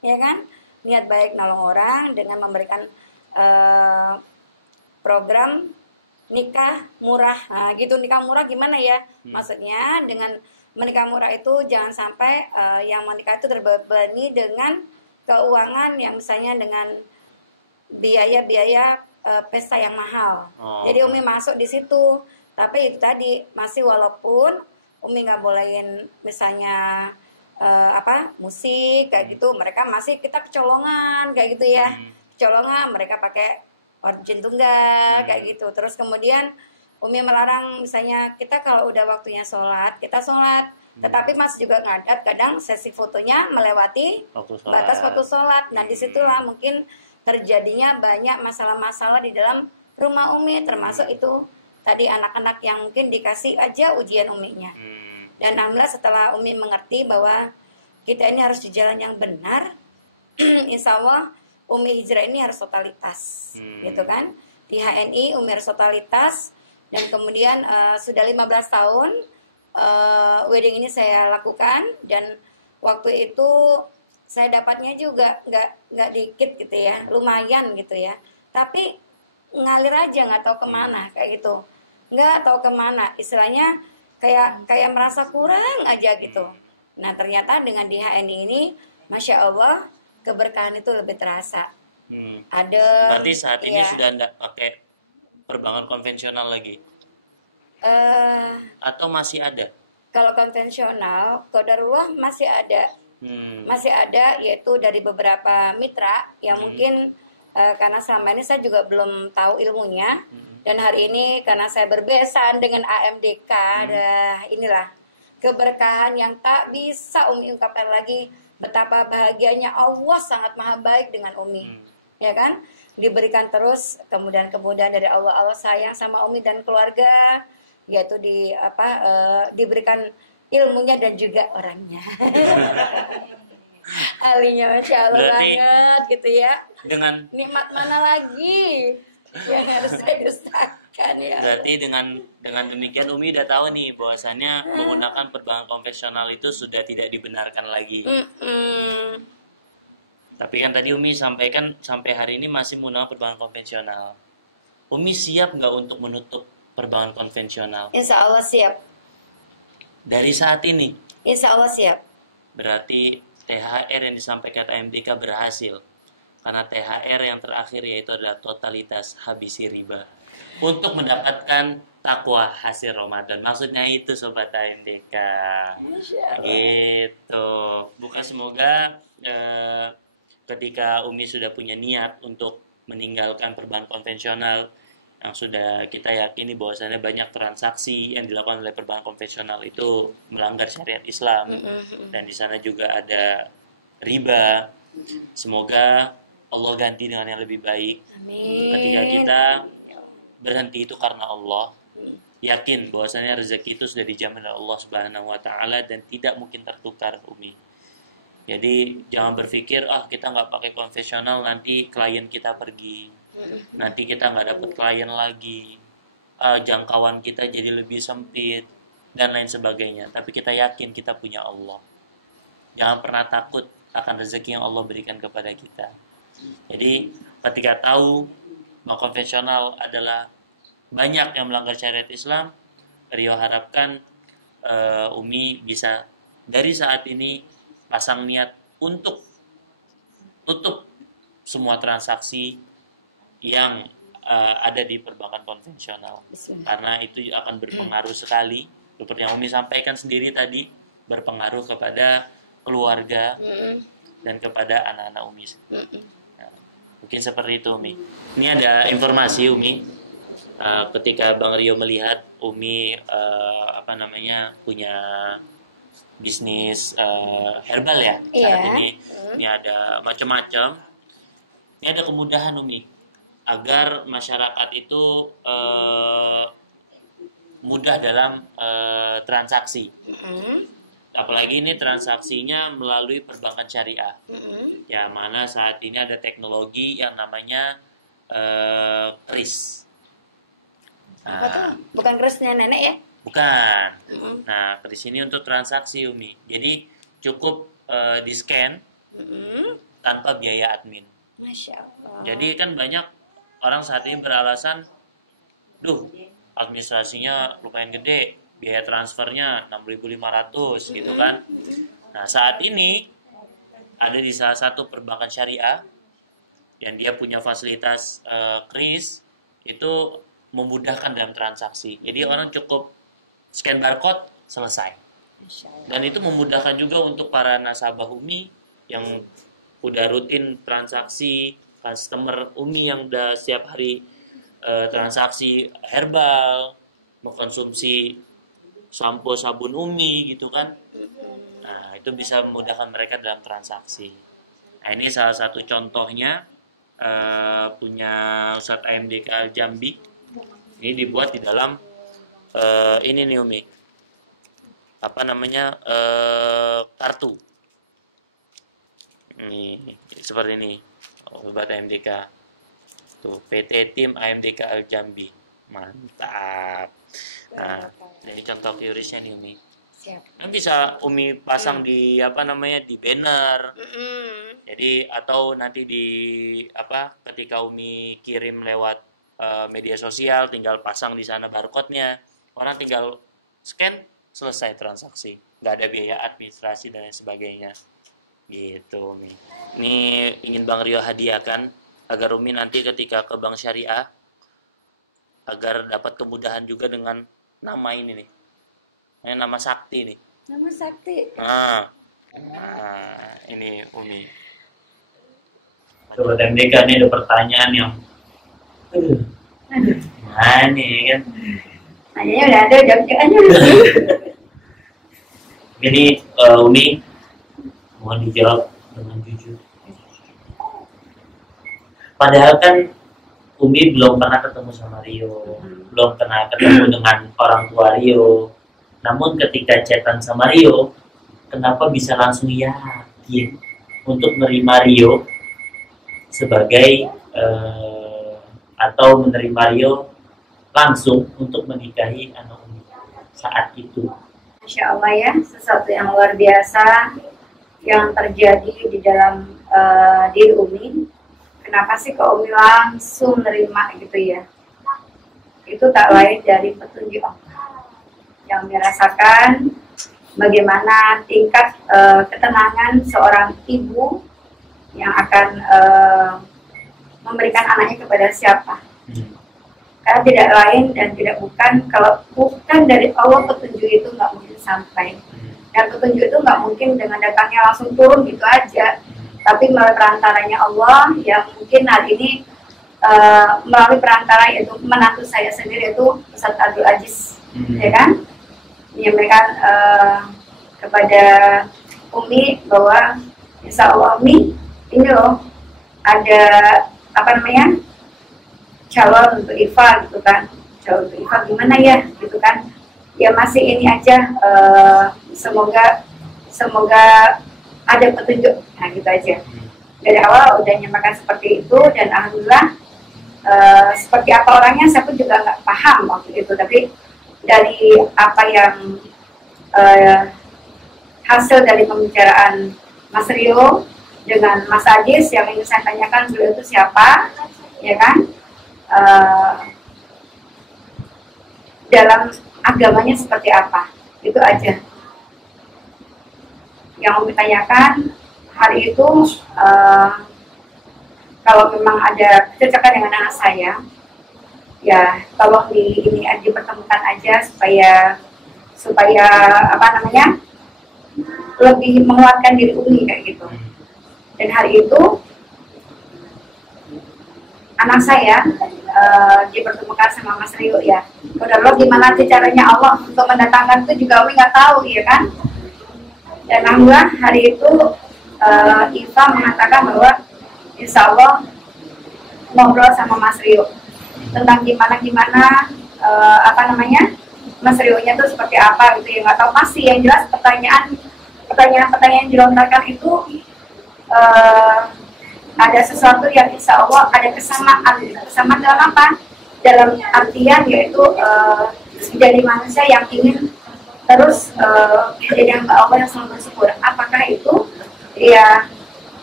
ya kan, niat baik nolong orang dengan memberikan program nikah murah. Nah, gitu, nikah murah gimana ya? Maksudnya dengan menikah murah itu jangan sampai yang menikah itu terbebani dengan keuangan yang misalnya dengan biaya-biaya pesta yang mahal. Jadi Umi masuk di situ. Tapi itu tadi masih, walaupun Umi nggak bolehin misalnya musik kayak gitu, mereka masih, kita kecolongan kayak gitu ya. Kecolongan, mereka pakai organ tunggal kayak gitu. Terus kemudian Umi melarang misalnya kita kalau udah waktunya sholat, kita sholat. Tetapi masih juga ngadat, kadang sesi fotonya melewati batas waktu sholat. Nah disitulah mungkin terjadinya banyak masalah-masalah di dalam rumah Umi, termasuk itu tadi anak-anak yang mungkin dikasih aja ujian Uminya. Dan alhamdulillah setelah Umi mengerti bahwa kita ini harus di jalan yang benar, insya Allah Umi hijrah ini harus totalitas, gitu kan. Di HNI Umi harus totalitas, dan kemudian sudah 15 tahun wedding ini saya lakukan, dan waktu itu saya dapatnya juga nggak dikit gitu ya, lumayan gitu ya. Tapi ngalir aja, nggak tahu kemana kayak gitu, nggak tahu kemana, istilahnya kayak merasa kurang aja gitu. Nah ternyata dengan di HNI ini, masya Allah, keberkahan itu lebih terasa. Ada. Berarti saat ini sudah tidak pakai perbankan konvensional lagi? Atau masih ada? Kalau konvensional, qadarullah masih ada. Masih ada, yaitu dari beberapa mitra yang mungkin karena selama ini saya juga belum tahu ilmunya. Dan hari ini karena saya berbesan dengan AMDK, inilah keberkahan yang tak bisa Umi ungkapkan lagi, betapa bahagianya Allah sangat maha baik dengan Umi. Ya kan? Diberikan terus kemudahan-kemudahan dari Allah. Allah sayang sama Umi dan keluarga, yaitu diberikan ilmunya dan juga orangnya. Alinya Masya Allah. Berarti, banget gitu ya. Dengan nikmat mana lagi yang harus saya dustakan ya. Berarti dengan demikian Umi udah tahu nih bahwasannya menggunakan perbankan konvensional itu sudah tidak dibenarkan lagi. Tapi kan tadi Umi sampaikan sampai hari ini masih menggunakan perbankan konvensional. Umi siap nggak untuk menutup perbankan konvensional? Insya Allah siap. Dari saat ini? Insya Allah siap. Berarti THR yang disampaikan AMDK berhasil. Karena THR yang terakhir yaitu adalah totalitas habisi riba. Untuk mendapatkan takwa hasil Ramadan. Maksudnya itu Sobat AMDK. Gitu. Bukan semoga ketika Umi sudah punya niat untuk meninggalkan perbankan konvensional, yang sudah kita yakini bahwasannya banyak transaksi yang dilakukan oleh perbankan konvensional itu melanggar syariat Islam, dan di sana juga ada riba. Semoga Allah ganti dengan yang lebih baik. Amin. Ketika kita berhenti itu karena Allah, yakin bahwasannya rezeki itu sudah dijamin oleh Allah Subhanahu wa taala dan tidak mungkin tertukar, Umi. Jadi jangan berpikir kita nggak pakai konvensional nanti klien kita pergi, nanti kita nggak dapat klien lagi, jangkauan kita jadi lebih sempit dan lain sebagainya. Tapi kita yakin kita punya Allah. Jangan pernah takut akan rezeki yang Allah berikan kepada kita. Jadi ketika tahu bahwa konvensional adalah banyak yang melanggar syariat Islam, Rio harapkan Umi bisa dari saat ini pasang niat untuk tutup semua transaksi yang ada di perbankan konvensional. Bismillah. Karena itu akan berpengaruh sekali, seperti yang Umi sampaikan sendiri tadi, berpengaruh kepada keluarga dan kepada anak-anak Umi. Nah, mungkin seperti itu Umi. Ini ada informasi Umi, ketika Bang Rio melihat Umi punya bisnis herbal ya saat Iya. ini ada macam-macam. Ini ada kemudahan Umi agar masyarakat itu mudah dalam transaksi. Apalagi ini transaksinya melalui perbankan syariah. Ya, mana saat ini ada teknologi yang namanya kris. Apa tuh? Bukan kerisnya nenek ya? Bukan. Nah, kris ini untuk transaksi Umi. Jadi cukup di-scan tanpa biaya admin. Masya Allah. Jadi kan banyak orang saat ini beralasan, duh, administrasinya lumayan gede, biaya transfernya 6.500 gitu kan. Nah, saat ini ada di salah satu perbankan syariah yang dia punya fasilitas kris, itu memudahkan dalam transaksi. Jadi orang cukup scan barcode, selesai. Masya Allah. Dan itu memudahkan juga untuk para nasabah Umi yang udah rutin transaksi, customer Umi yang udah setiap hari transaksi herbal, mengkonsumsi sampo sabun Umi gitu kan. Nah, itu bisa memudahkan mereka dalam transaksi. Nah, ini salah satu contohnya punya Ustadz AMDK Jambi. Ini dibuat di dalam ini nih Umi. Kartu. Ini seperti ini. Obat AMDK. Tuh, PT Tim AMDK Al Jambi. Mantap. Nah, ini contoh QRIS-nya nih Umi. Siap. Kan bisa Umi pasang di di banner. Jadi atau nanti ketika Umi kirim lewat media sosial, tinggal pasang di sana barcode-nya. Orang tinggal scan, selesai transaksi. Nggak ada biaya administrasi dan lain sebagainya. Gitu Umi. Ini ingin Bang Rio hadiahkan agar Umi nanti ketika ke Bank Syariah agar dapat kemudahan juga dengan nama ini nih. Ini nama sakti nih. Nama sakti. Nah, ini Umi. Sobat MDK ini ada pertanyaan yang nah ini kan. Nanyanya udah ada, jawabnya udah. Jadi Umi mohon dijawab dengan jujur. Padahal kan Umi belum pernah ketemu sama Rio, belum pernah ketemu dengan orang tua Rio. Namun ketika chatan sama Rio, kenapa bisa langsung yakin untuk menerima Rio sebagai atau menerima Rio langsung untuk menikahi anak Umi saat itu? Masya Allah ya, sesuatu yang luar biasa yang terjadi di dalam diri Umi. Kenapa sih kok Umi langsung nerima gitu ya? Itu tak lain dari petunjuk Allah yang dirasakan bagaimana tingkat ketenangan seorang ibu yang akan memberikan anaknya kepada siapa. Karena tidak lain dan tidak bukan, kalau bukan dari Allah petunjuk itu nggak mungkin sampai. Dan petunjuk itu nggak mungkin dengan datangnya langsung turun gitu aja. Tapi melalui perantaranya Allah yang mungkin hari ini melalui perantara yaitu menantu saya sendiri itu Ustadz Abdul Aziz, ya kan? Menyampaikan kepada Umi bahwa Insya Allah Umi ini loh ada calon untuk IFA gitu kan, calon untuk IFA gimana ya gitu kan, ya masih ini aja, semoga ada petunjuk, nah gitu aja. Dari awal udah nyampaikan seperti itu dan alhamdulillah seperti apa orangnya saya pun juga nggak paham waktu itu, tapi dari apa yang hasil dari pembicaraan Mas Rio dengan Mas Adis yang ingin saya tanyakan beliau itu siapa, ya kan? Dalam agamanya seperti apa, itu aja yang mau ditanyakan hari itu. Kalau memang ada kecocokan dengan anak saya, ya tolong dipertemukan aja supaya apa namanya lebih menguatkan diri Umi kayak gitu. Dan hari itu anak saya dipertemukan sama Mas Rio ya. Udah lo gimana sih caranya Allah untuk mendatangkan itu juga Umi nggak tahu ya kan. Dan alhamdulillah hari itu Iva mengatakan bahwa insya Allah ngobrol sama Mas Rio tentang gimana apa namanya Mas Rio-nya tuh seperti apa gitu ya, nggak tahu pasti. Yang jelas pertanyaan yang dilontarkan itu ada sesuatu yang insya Allah ada kesamaan dalam apa? Dalam artian yaitu menjadi manusia yang ingin terus jadi hamba Allah yang selalu bersyukur. Apakah itu ya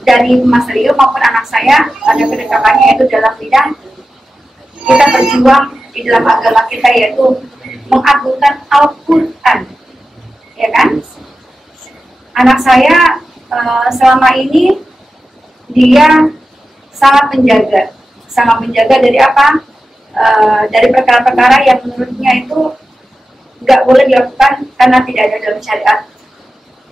dari Mas Rio maupun anak saya ada kedekatannya yaitu dalam bidang kita berjuang di dalam agama kita yaitu mengagungkan Al-Quran, ya kan? Anak saya selama ini dia sangat menjaga dari apa? Dari perkara-perkara yang menurutnya itu nggak boleh dilakukan karena tidak ada dalam syariat.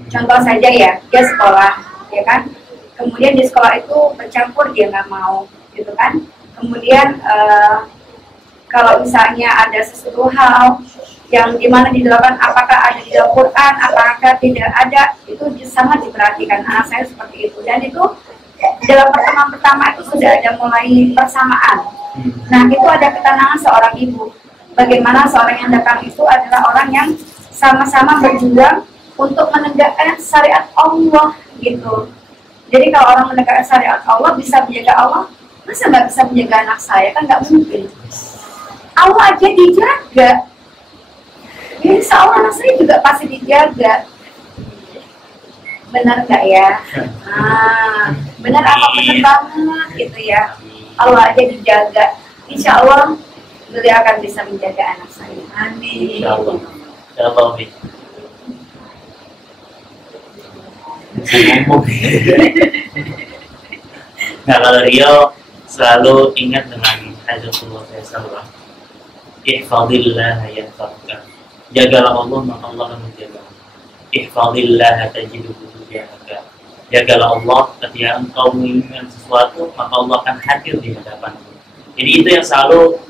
Contoh saja ya, dia sekolah, ya kan? Kemudian di sekolah itu bercampur dia nggak mau, gitu kan? Kemudian kalau misalnya ada sesuatu hal yang dimana dilakukan, apakah ada di dalam Quran, apakah tidak ada, itu sangat diperhatikan anak saya seperti itu. Dan itu dalam pertemuan pertama itu sudah ada mulai persamaan. Nah itu ada ketenangan seorang ibu. Bagaimana seorang yang datang itu adalah orang yang sama-sama berjuang untuk menegakkan syariat Allah gitu. Jadi kalau orang menegakkan syariat Allah bisa menjaga Allah, masa nggak bisa menjaga anak saya? Kan nggak mungkin. Allah aja dijaga. Ya, insya Allah anak saya juga pasti dijaga. Benar nggak ya? Benar apa benar banget gitu ya. Allah aja dijaga. Insya Allah beliau akan bisa menjaga anak saya. Amin. Insya Allah. Insya Allah. Nah kalau Rio selalu ingat dengan Rasulullah SAW. Ihfadillah yahfadka. Jagalah Allah maka Allah akan menjaga. Ihfadillah tajiduhu tujahaka. Jagalah Allah ketika engkau menginginkan sesuatu maka Allah akan hadir di hadapanmu. Jadi itu yang selalu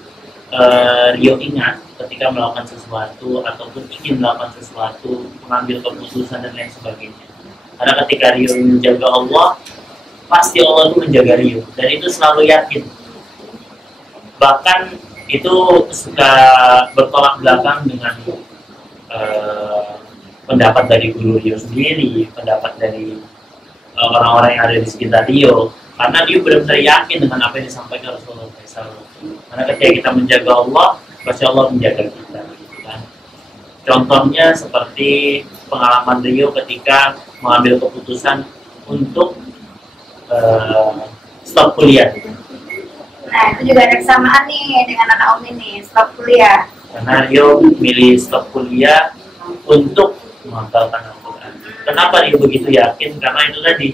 Rio ingat ketika melakukan sesuatu ataupun ingin melakukan sesuatu, mengambil keputusan dan lain sebagainya. Karena ketika Rio menjaga Allah, pasti Allah itu menjaga Rio dan itu selalu yakin. Bahkan itu suka bertolak belakang dengan pendapat dari guru Rio sendiri, pendapat dari orang-orang yang ada di sekitar Rio. Karena dia benar-benar yakin dengan apa yang disampaikan Rasulullah SAW. Karena ketika kita menjaga Allah, pasti Allah menjaga kita. Gitu kan? Contohnya seperti pengalaman Rio ketika mengambil keputusan untuk stop kuliah. Nah itu juga ada kesamaan nih dengan anak Umi nih, stop kuliah. Karena Rio milih stop kuliah untuk menghafalkan Al-Quran. Kenapa Rio begitu yakin? Karena itu tadi.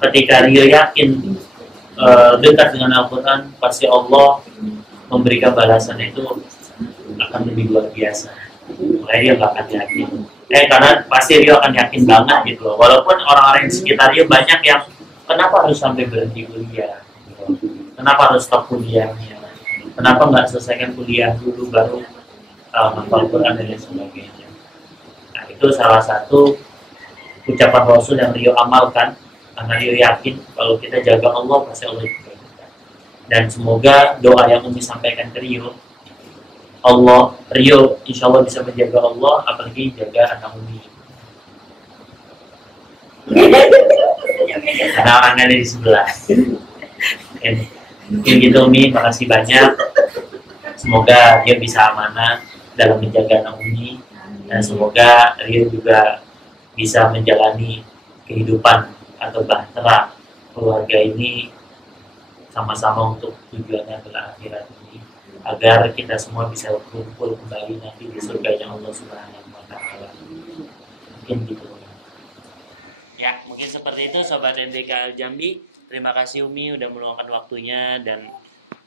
Ketika Rio yakin dekat dengan Al-Quran, pasti Allah memberikan balasan itu akan lebih luar biasa. Makanya dia akan yakin. Karena pasti Rio akan yakin banget gitu loh. Walaupun orang-orang di sekitar Rio banyak yang kenapa harus sampai berhenti kuliah? Gitu. Kenapa harus stop kuliahnya? Kenapa nggak selesaikan kuliah dulu baru menghafal Quran dan lain sebagainya? Nah itu salah satu ucapan Rasul yang Rio amalkan. Karena Rio yakin kalau kita jaga Allah pasti Allah jaga kita. Dan semoga doa yang Umi sampaikan ke Rio insya Allah bisa menjaga Allah, apalagi jaga anak Umi. Karena orangnya ada di sebelah. Mungkin gitu Umi, makasih banyak. Semoga dia bisa amanah dalam menjaga anak Umi. Dan semoga Rio juga bisa menjalani kehidupan atau bahtera keluarga ini sama-sama untuk tujuannya adalah akhirat ini, agar kita semua bisa berkumpul kembali nanti di surganya Allah Subhanahu wa Ta'ala. Mungkin gitu. Ya, mungkin seperti itu Sobat MDK Jambi. Terima kasih Umi udah meluangkan waktunya dan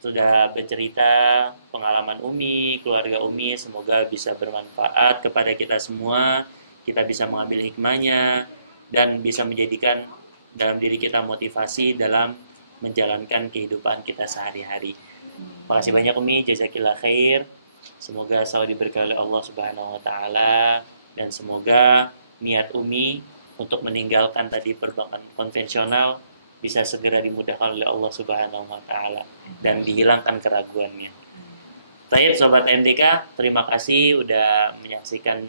sudah bercerita pengalaman Umi, keluarga Umi. Semoga bisa bermanfaat kepada kita semua. Kita bisa mengambil hikmahnya dan bisa menjadikan dalam diri kita motivasi dalam menjalankan kehidupan kita sehari-hari. Makasih banyak Umi, jazakillah khair. Semoga selalu diberkahi oleh Allah Subhanahu wa taala dan semoga niat Umi untuk meninggalkan tadi perbankan konvensional bisa segera dimudahkan oleh Allah Subhanahu wa taala dan dihilangkan keraguannya. Baik sobat MTK, terima kasih udah menyaksikan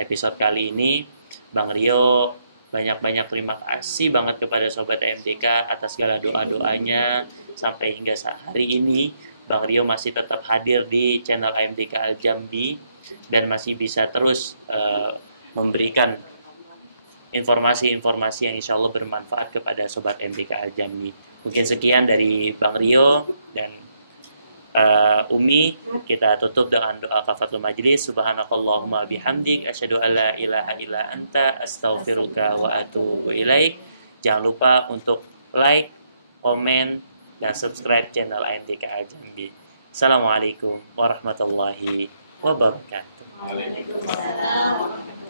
episode kali ini. Bang Rio banyak-banyak terima kasih banget kepada sobat MTK atas segala doa-doanya sampai hingga hari ini. Bang Rio masih tetap hadir di channel AMDK Al Jambi dan masih bisa terus memberikan informasi-informasi yang insya Allah bermanfaat kepada Sobat MTK Al Jambi. Mungkin sekian dari Bang Rio dan Umi. Kita tutup dengan doa kafatul majlis. Subhanakallahumma bihamdik asyhadu an la ilaha illa anta astaghfiruka wa atubu ilaik. Jangan lupa untuk like, komen, dan subscribe channel AMDK Al Jambi. Assalamualaikum warahmatullahi wabarakatuh. Waalaikumsalam.